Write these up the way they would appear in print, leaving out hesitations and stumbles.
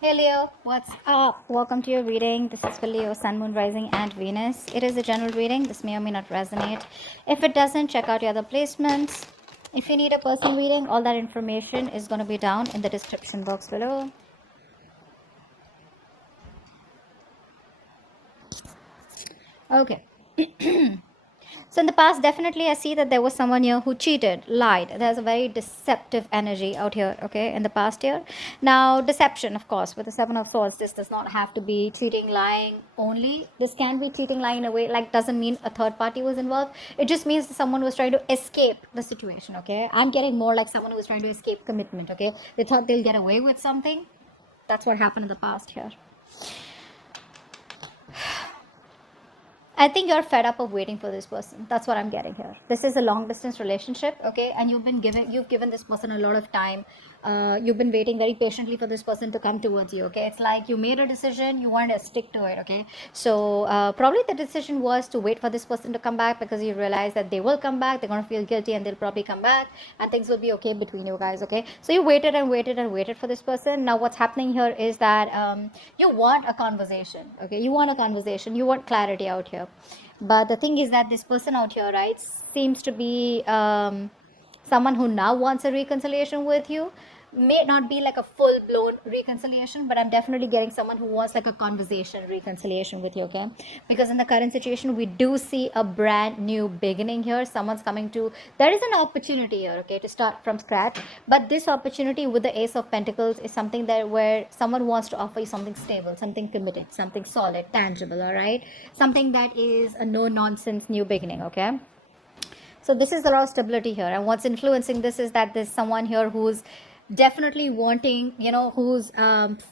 Hey Leo, what's up? Welcome to your reading. This is for Leo, Sun, Moon, Rising, and Venus. It is a general reading. This may or may not resonate. If it doesn't, check out your other placements. If you need a personal reading, all that information is going to be down in the description box below. Okay. So in the past, definitely I see that there was someone here who cheated, lied. There's a very deceptive energy out here, okay, in the past year. Now, deception, of course, with the Seven of Swords, this does not have to be cheating, lying only. This can be cheating, lying in a way, like doesn't mean a third party was involved. It just means that someone was trying to escape the situation, okay. I'm getting more like someone who was trying to escape commitment, okay. They thought they'll get away with something. That's what happened in the past here. I think you're fed up of waiting for this person. That's what I'm getting here. This is a long distance relationship, okay? And you've given this person a lot of time. You've been waiting very patiently for this person to come towards you, okay? It's like you made a decision, you wanted to stick to it, okay? So probably the decision was to wait for this person to come back because you realize that they will come back. They're gonna feel guilty and they'll probably come back, and things will be okay between you guys, okay? So you waited and waited and waited for this person. Now what's happening here is that you want a conversation, okay? You want a conversation. You want clarity out here. But the thing is that this person out here, right, seems to be someone who now wants a reconciliation with you. May not be like a full blown reconciliation, but I'm definitely getting someone who wants like a conversation reconciliation with you, okay? Because in the current situation, we do see a brand new beginning here. Someone's coming to, there is an opportunity here, okay, to start from scratch. But this opportunity with the Ace of Pentacles is something that where someone wants to offer you something stable, something committed, something solid, tangible, all right? Something that is a no nonsense new beginning, okay? So this is a lot of stability here, and what's influencing this is that there's someone here who's definitely wanting, who's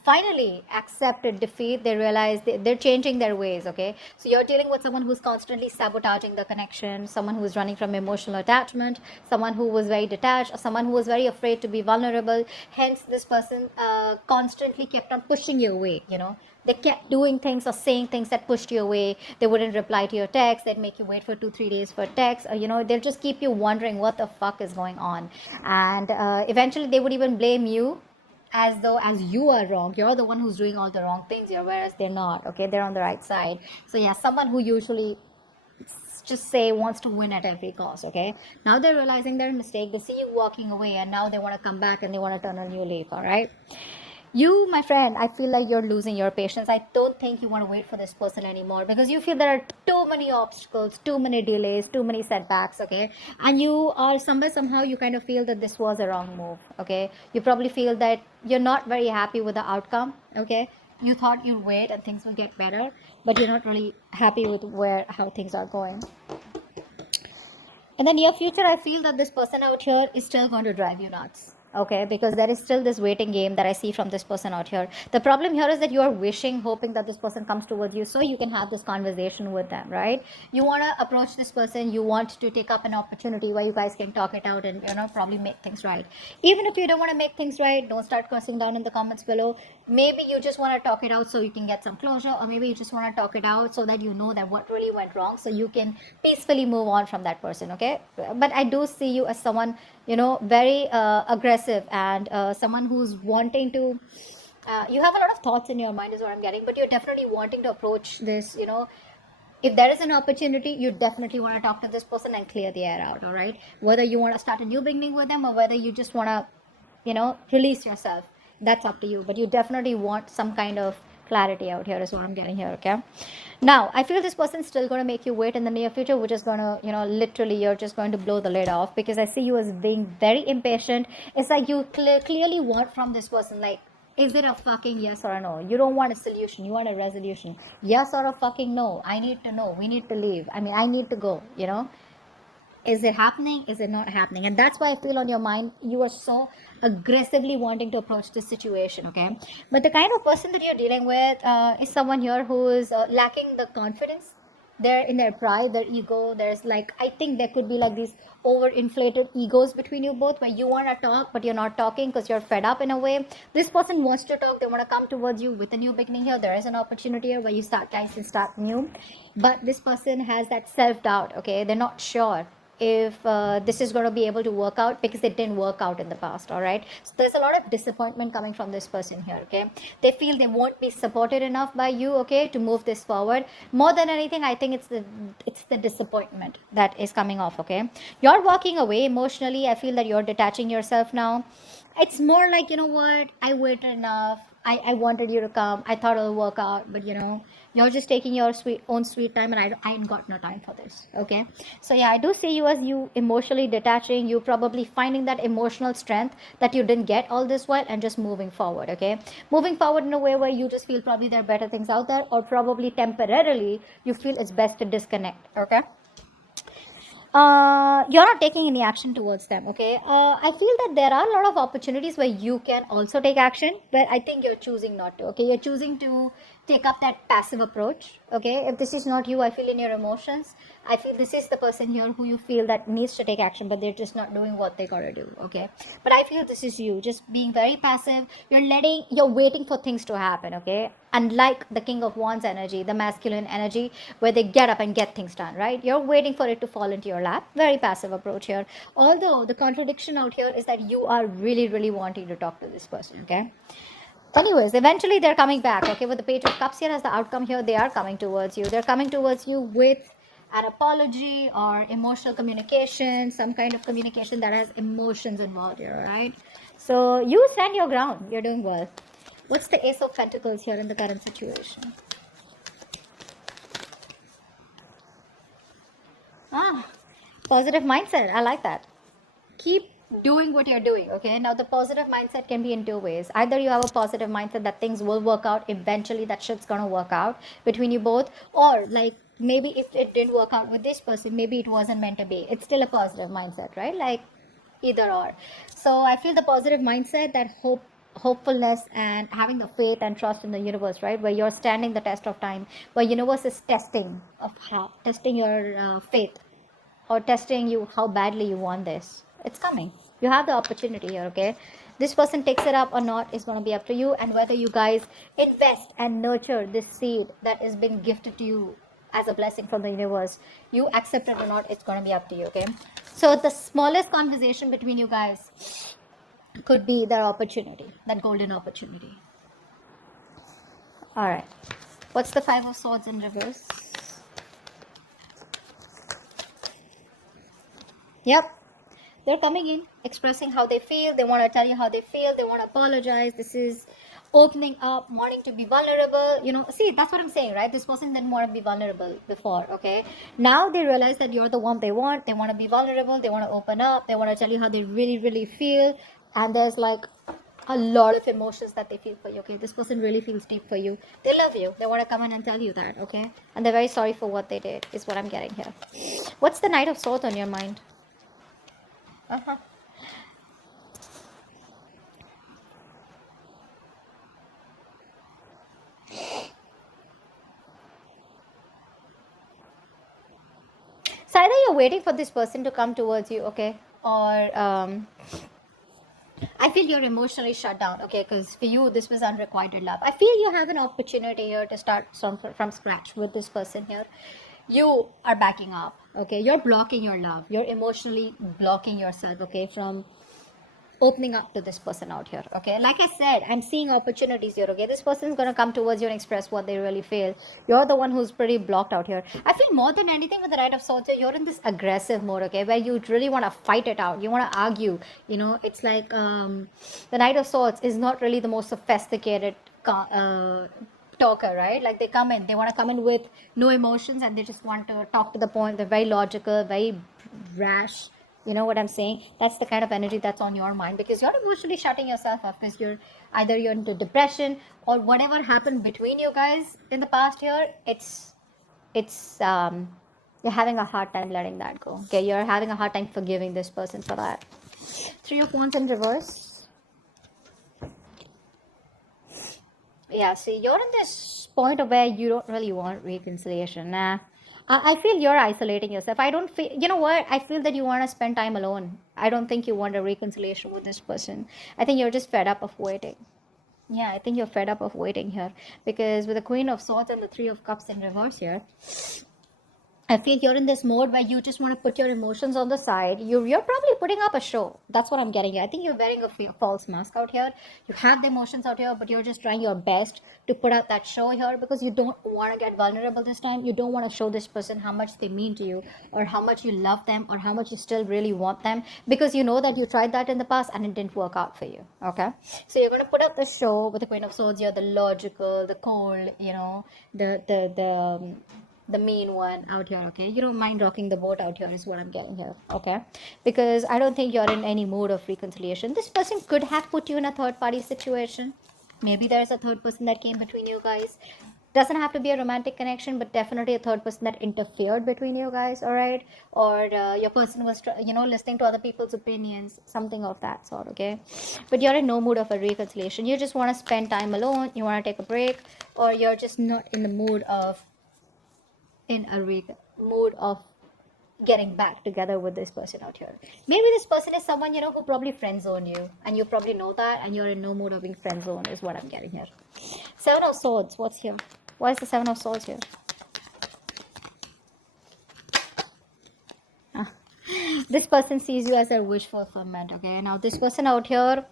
finally accepted defeat. They realize they're changing their ways, okay? So you're dealing with someone who's constantly sabotaging the connection, someone who's running from emotional attachment, someone who was very detached, or someone who was very afraid to be vulnerable. Hence this person constantly kept on pushing you away, they kept doing things or saying things that pushed you away. They wouldn't reply to your text. They'd make you wait for 2-3 days for a text. They'll just keep you wondering what the fuck is going on. And eventually they would even blame you as though as you are wrong. You're the one who's doing all the wrong things here, whereas they're not, okay? They're on the right side. So yeah, someone who usually just say wants to win at every cost, okay? Now they're realizing their mistake. They see you walking away and now they want to come back and they want to turn a new leaf, all right? You, my friend, I feel like you're losing your patience. I don't think you want to wait for this person anymore because you feel there are too many obstacles, too many delays, too many setbacks, okay? And you are somehow you kind of feel that this was a wrong move, okay? You probably feel that you're not very happy with the outcome, okay? You thought you'd wait and things will get better, but you're not really happy with how things are going. In the near future, I feel that this person out here is still going to drive you nuts, okay? Because there is still this waiting game that I see from this person out here. The problem here is that you are wishing, hoping that this person comes towards you so you can have this conversation with them, right? You want to approach this person, you want to take up an opportunity where you guys can talk it out and probably make things right. Even if you don't want to make things right, don't start cursing down in the comments below. Maybe you just want to talk it out so you can get some closure, or maybe you just want to talk it out so that you know that what really went wrong, so you can peacefully move on from that person, okay? But I do see you as someone very aggressive, and someone who's wanting to you have a lot of thoughts in your mind is what I'm getting, but you're definitely wanting to approach this, if there is an opportunity, you definitely want to talk to this person and clear the air out, all right? Whether you want to start a new beginning with them or whether you just want to release yourself, that's up to you. But you definitely want some kind of clarity out here is what I'm getting here, okay? Now I feel this person's still going to make you wait in the near future, which is going to literally you're just going to blow the lid off, because I see you as being very impatient. It's like you clearly want from this person, like, is it a fucking yes or a no? You don't want a solution, you want a resolution. Yes or a fucking no. I need to know. We need to leave. I mean, I need to go, is it happening, is it not happening? And that's why I feel on your mind you are so aggressively wanting to approach this situation, okay? But the kind of person that you're dealing with is someone here who is lacking the confidence. They're in their pride, their ego. There's like, I think there could be like these overinflated egos between you both, where you want to talk but you're not talking because you're fed up in a way. This person wants to talk, they want to come towards you with a new beginning here. There is an opportunity here where you guys can start new, but this person has that self-doubt, okay? They're not sure. if this is going to be able to work out, because it didn't work out in the past. All right, so there's a lot of disappointment coming from this person here. Okay, they feel they won't be supported enough by you, okay, to move this forward. More than anything, I think it's the disappointment that is coming off. Okay, you're walking away emotionally. I feel that you're detaching yourself now. It's more like, you know what, I waited enough. I wanted you to come. I thought it'll work out, but you're just taking your sweet time, and I ain't got no time for this. Okay, so yeah, I do see you as you emotionally detaching. You probably finding that emotional strength that you didn't get all this while, and just moving forward. Okay, moving forward in a way where you just feel probably there are better things out there, or probably temporarily you feel it's best to disconnect. Okay, you're not taking any action towards them. Okay, I feel that there are a lot of opportunities where you can also take action, but I think you're choosing not to. Okay, you're choosing to take up that passive approach. Okay, if this is not you, I feel in your emotions, I feel this is the person here who you feel that needs to take action, but they're just not doing what they gotta do. Okay, but I feel this is you just being very passive. You're waiting for things to happen. Okay, unlike the King of Wands energy, the masculine energy, where they get up and get things done, right? You're waiting for it to fall into your lap. Very passive approach here. Although the contradiction out here is that you are really, really wanting to talk to this person. Okay, anyways, eventually they're coming back. Okay, with the Page of Cups here as the outcome here, they are coming towards you. They're coming towards you with an apology or emotional communication, some kind of communication that has emotions involved here. Right, so you stand your ground. You're doing well. What's the Ace of Pentacles here in the current situation? Ah, positive mindset. I like that. Keep doing what you're doing. Okay, now the positive mindset can be in two ways. Either you have a positive mindset that things will work out eventually, that shit's gonna work out between you both, or like maybe if it didn't work out with this person, maybe it wasn't meant to be. It's still a positive mindset, right? Like either or. So I feel the positive mindset, that hopefulness, and having the faith and trust in the universe, right, where you're standing the test of time, where universe is testing your faith, or testing you how badly you want this. It's coming. You have the opportunity here. Okay, this person takes it up or not is going to be up to you, and whether you guys invest and nurture this seed that is being gifted to you as a blessing from the universe, you accept it or not, it's going to be up to you. Okay, so the smallest conversation between you guys could be that opportunity, that golden opportunity. All right, what's the Five of Swords in reverse? Yep, they're coming in, expressing how they feel. They want to tell you how they feel. They want to apologize. This is opening up, wanting to be vulnerable. See, that's what I'm saying, right? This person didn't want to be vulnerable before. Okay, now they realize that you're the one they want. They want to be vulnerable. They want to open up. They want to tell you how they really, really feel. And there's like a lot of emotions that they feel for you. Okay, this person really feels deep for you. They love you. They want to come in and tell you that. Okay, and they're very sorry for what they did, is what I'm getting here. What's the Knight of Swords on your mind? Uh-huh. So either you're waiting for this person to come towards you, okay, or I feel you're emotionally shut down, okay, because for you this was unrequited love. I feel you have an opportunity here to start from scratch with this person here. You are backing up, okay, you're blocking your love, you're emotionally blocking yourself, okay, from opening up to this person out here. Okay, like I said, I'm seeing opportunities here. Okay, this person is going to come towards you and express what they really feel. You're the one who's pretty blocked out here. I feel more than anything with the Knight of Swords, you're in this aggressive mode. Okay, where you really want to fight it out, you want to argue. It's like the Knight of Swords is not really the most sophisticated talker, right? Like they want to come in with no emotions, and they just want to talk to the point. They're very logical, very rash. You know what I'm saying? That's the kind of energy that's on your mind, because you're emotionally shutting yourself up, because you're into depression, or whatever happened between you guys in the past year. It's you're having a hard time letting that go. Okay, you're having a hard time forgiving this person for that. Three of Wands in reverse. Yeah, see, you're in this point of where you don't really want reconciliation. Nah. I feel you're isolating yourself. I don't feel, you know what? I feel that you want to spend time alone. I don't think you want a reconciliation with this person. I think you're just fed up of waiting. Yeah, I think you're fed up of waiting here. Because with the Queen of Swords and the Three of Cups in reverse here, I feel you're in this mode where you just want to put your emotions on the side. You're probably putting up a show. That's what I'm getting here. I think you're wearing a false mask out here. You have the emotions out here, but you're just trying your best to put out that show here because you don't want to get vulnerable this time. You don't want to show this person how much they mean to you, or how much you love them, or how much you still really want them, because you know that you tried that in the past and it didn't work out for you. Okay, so you're going to put up the show with the Queen of Swords here, the logical, the cold, the mean one out here. Okay, you don't mind rocking the boat out here is what I'm getting here. Okay, because I don't think you're in any mood of reconciliation. This person could have put you in a third party situation. Maybe there's a third person that came between you guys. Doesn't have to be a romantic connection, but definitely a third person that interfered between you guys. All right, or your person was listening to other people's opinions, something of that sort. Okay, but you're in no mood of a reconciliation. You just want to spend time alone, you want to take a break, or you're just not in the mood of mood of getting back together with this person out here. Maybe this person is someone who probably friend zone you, and you probably know that, and you're in no mood of being friend zone is what I'm getting here. Seven of Swords. What's here? Why is the Seven of Swords here? This person sees you as their wish fulfillment. Okay, now this person out here,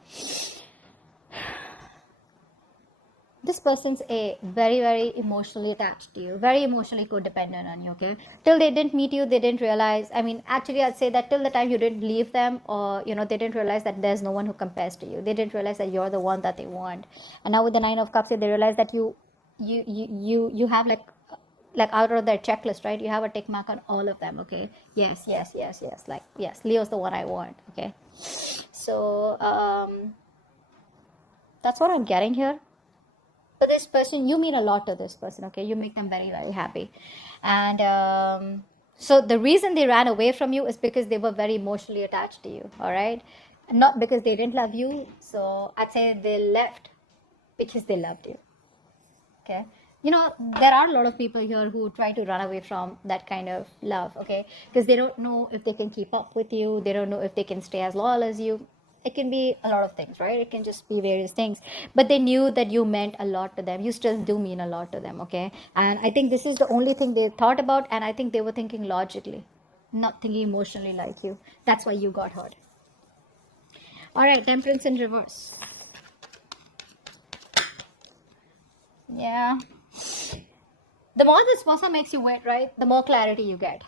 this person's a very emotionally attached to you, very emotionally codependent on you. Okay, till they didn't meet you, they didn't realize, I mean, actually I'd say that till the time you didn't leave them, or they didn't realize that there's no one who compares to you. They didn't realize that you're the one that they want. And now with the Nine of Cups, they realize that you have like out of their checklist, right? You have a tick mark on all of them. Okay, yes, like yes, Leo's the one I want. Okay, so that's what I'm getting here. But this person, you mean a lot to this person. Okay, you make them very happy. And so the reason they ran away from you is because they were very emotionally attached to you. All right, not because they didn't love you. So I'd say they left because they loved you. Okay, there are a lot of people here who try to run away from that kind of love. Okay, because they don't know if they can keep up with you, they don't know if they can stay as loyal as you. It can be a lot of things, right? It can just be various things, but they knew that you meant a lot to them. You still do mean a lot to them. Okay, and I think this is the only thing they thought about, and I think they were thinking logically, not thinking emotionally like you. That's why you got hurt. All right, Temperance in reverse. Yeah, the more this person makes you wait, right, the more clarity you get.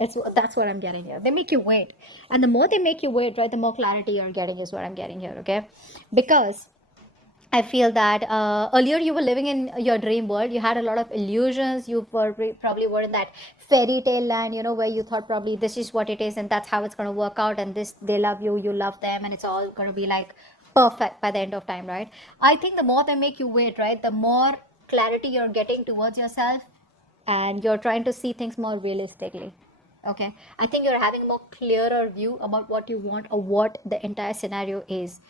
That's what I'm getting here. They make you wait, and the more they make you wait, right, the more clarity you're getting is what I'm getting here. Okay, because I feel that earlier you were living in your dream world. You had a lot of illusions. You probably were in that fairy tale land, where you thought probably this is what it is and that's how it's going to work out. And this, they love you, you love them, and it's all going to be like perfect by the end of time, right? I think the more they make you wait, right, the more clarity you're getting towards yourself, and you're trying to see things more realistically. Okay, I think you're having a more clearer view about what you want or what the entire scenario is.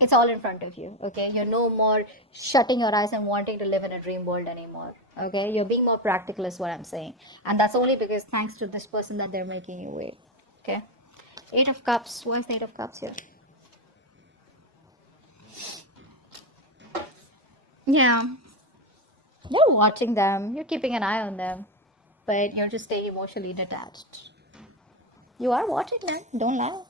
It's all in front of you. Okay, you're no more shutting your eyes and wanting to live in a dream world anymore. Okay, you're being more practical is what I'm saying, and that's only because thanks to this person that they're making you wait. Okay, Eight of Cups. Why is the Eight of Cups here? Yeah, you're watching them, you're keeping an eye on them, but you're just staying emotionally detached. You are watching them, don't lie.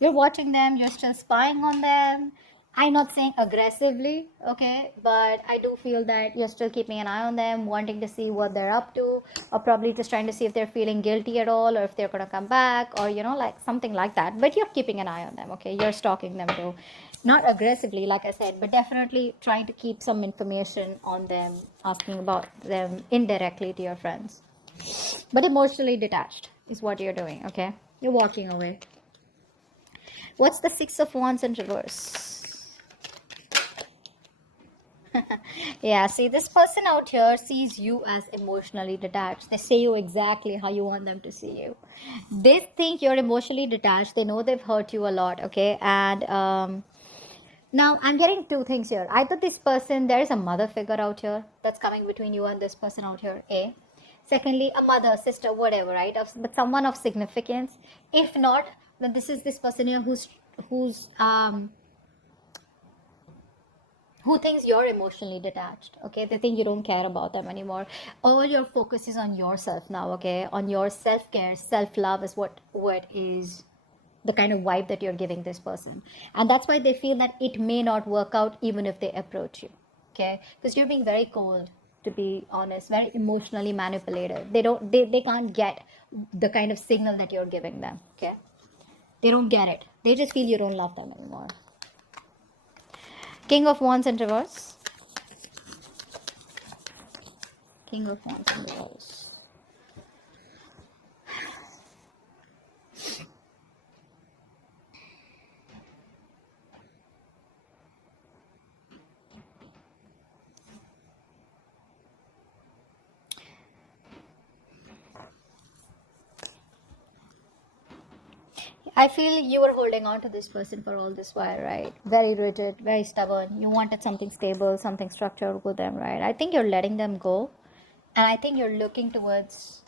You're watching them, you're still spying on them. I'm not saying aggressively, okay, but I do feel that you're still keeping an eye on them, wanting to see what they're up to, or probably just trying to see if they're feeling guilty at all, or if they're going to come back, or like something like that. But you're keeping an eye on them, okay? You're stalking them too. Not aggressively, like I said, but definitely trying to keep some information on them, asking about them indirectly to your friends. But emotionally detached is what you're doing, okay? You're walking away. What's the Six of Wands in reverse? Yeah, see, this person out here sees you as emotionally detached. They say you exactly how you want them to see you. They think you're emotionally detached. They know they've hurt you a lot, okay? And now I'm getting two things here. Either this person, there is a mother figure out here that's coming between you and this person out here, A. Secondly, a mother, sister, whatever, right? But someone of significance. If not, then this is this person here who's who thinks you're emotionally detached. Okay, they think you don't care about them anymore. All your focus is on yourself now. Okay, on your self-care, self-love is what is the kind of vibe that you're giving this person, and that's why they feel that it may not work out even if they approach you. Okay, because you're being very cold, to be honest, very emotionally manipulated. They can't get the kind of signal that you're giving them. Okay, they don't get it. They just feel you don't love them anymore. King of Wands in reverse. King of Wands in reverse. I feel you were holding on to this person for all this while, right? Very rigid, very stubborn. You wanted something stable, something structured with them, right? I think you're letting them go. And I think you're looking towards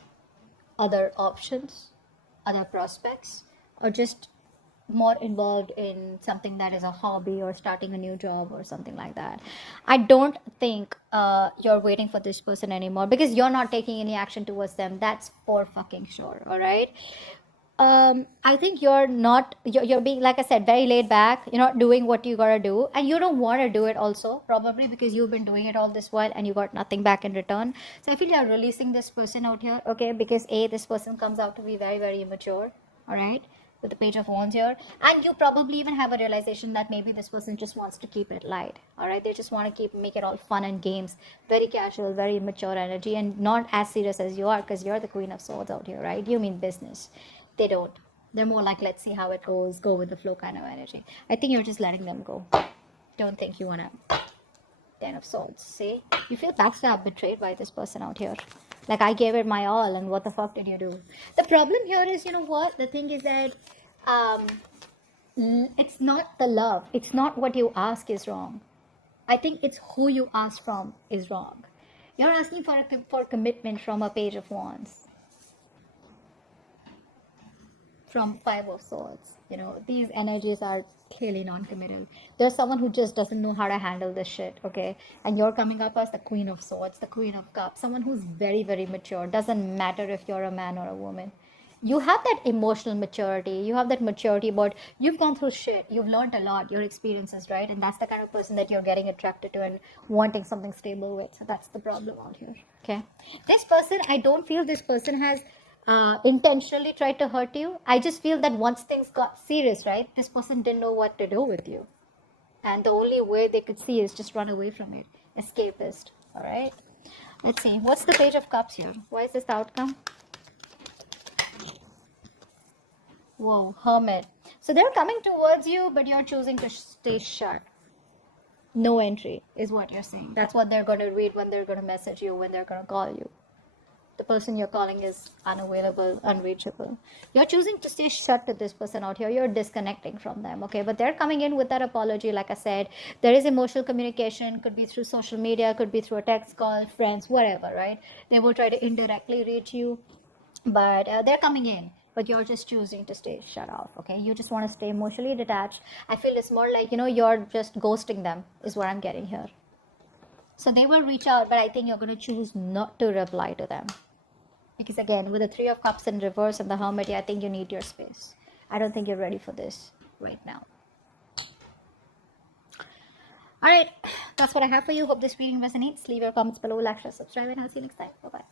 other options, other prospects, or just more involved in something that is a hobby or starting a new job or something like that. I don't think you're waiting for this person anymore because you're not taking any action towards them. That's for fucking sure. All right. I think you're being, like I said, very laid back. You're not doing what you gotta do, and you don't want to do it also, probably because you've been doing it all this while and you got nothing back in return. So I feel you're releasing this person out here, okay? Because this person comes out to be very, very immature, all right? With the Page of Wands here, and you probably even have a realization that maybe this person just wants to keep it light, all right? They just want to make it all fun and games, very casual, very immature energy, and not as serious as you are, because you're the Queen of Swords out here, right? You mean business. They don't. They're more like, let's see how it goes, go with the flow kind of energy. I think you're just letting them go. Don't think you want to. Ten of Swords. See? You feel backstabbed, betrayed by this person out here. Like, I gave it my all, and what the fuck did you do? The problem here is, you know what? The thing is that um, it's not the love. It's not what you ask is wrong. I think it's who you ask from is wrong. You're asking for commitment from a Page of Wands, from Five of Swords. You know, these energies are clearly non-committal. There's someone who just doesn't know how to handle this shit, okay? And you're coming up as the Queen of Swords, the Queen of Cups, someone who's very, very mature. Doesn't matter if you're a man or a woman. You have that emotional maturity. You have that maturity about you've gone through shit. You've learned a lot, your experiences, right? And that's the kind of person that you're getting attracted to and wanting something stable with. So that's the problem out here, okay? This person, I don't feel this person has intentionally tried to hurt you. I just feel that once things got serious, right, this person didn't know what to do with you. And the only way they could see is just run away from it. Escapist. All right. Let's see. What's the Page of Cups here? Why is this the outcome? Whoa, Hermit. So they're coming towards you, but you're choosing to stay shut. No entry is what you're saying. That's what they're going to read when they're going to message you, when they're going to call you. The person you're calling is unavailable, unreachable. You're choosing to stay shut to this person out here. You're disconnecting from them, okay? But they're coming in with that apology. Like I said, there is emotional communication, could be through social media, could be through a text call, friends, whatever, right? They will try to indirectly reach you, but they're coming in. But you're just choosing to stay shut off, okay? You just want to stay emotionally detached. I feel it's more like, you're just ghosting them, is what I'm getting here. So they will reach out, but I think you're going to choose not to reply to them. Because again, with the Three of Cups in reverse and the Hermit, I think you need your space. I don't think you're ready for this right now. All right, that's what I have for you. Hope this reading resonates. Leave your comments below, like, share, subscribe, and I'll see you next time. Bye-bye.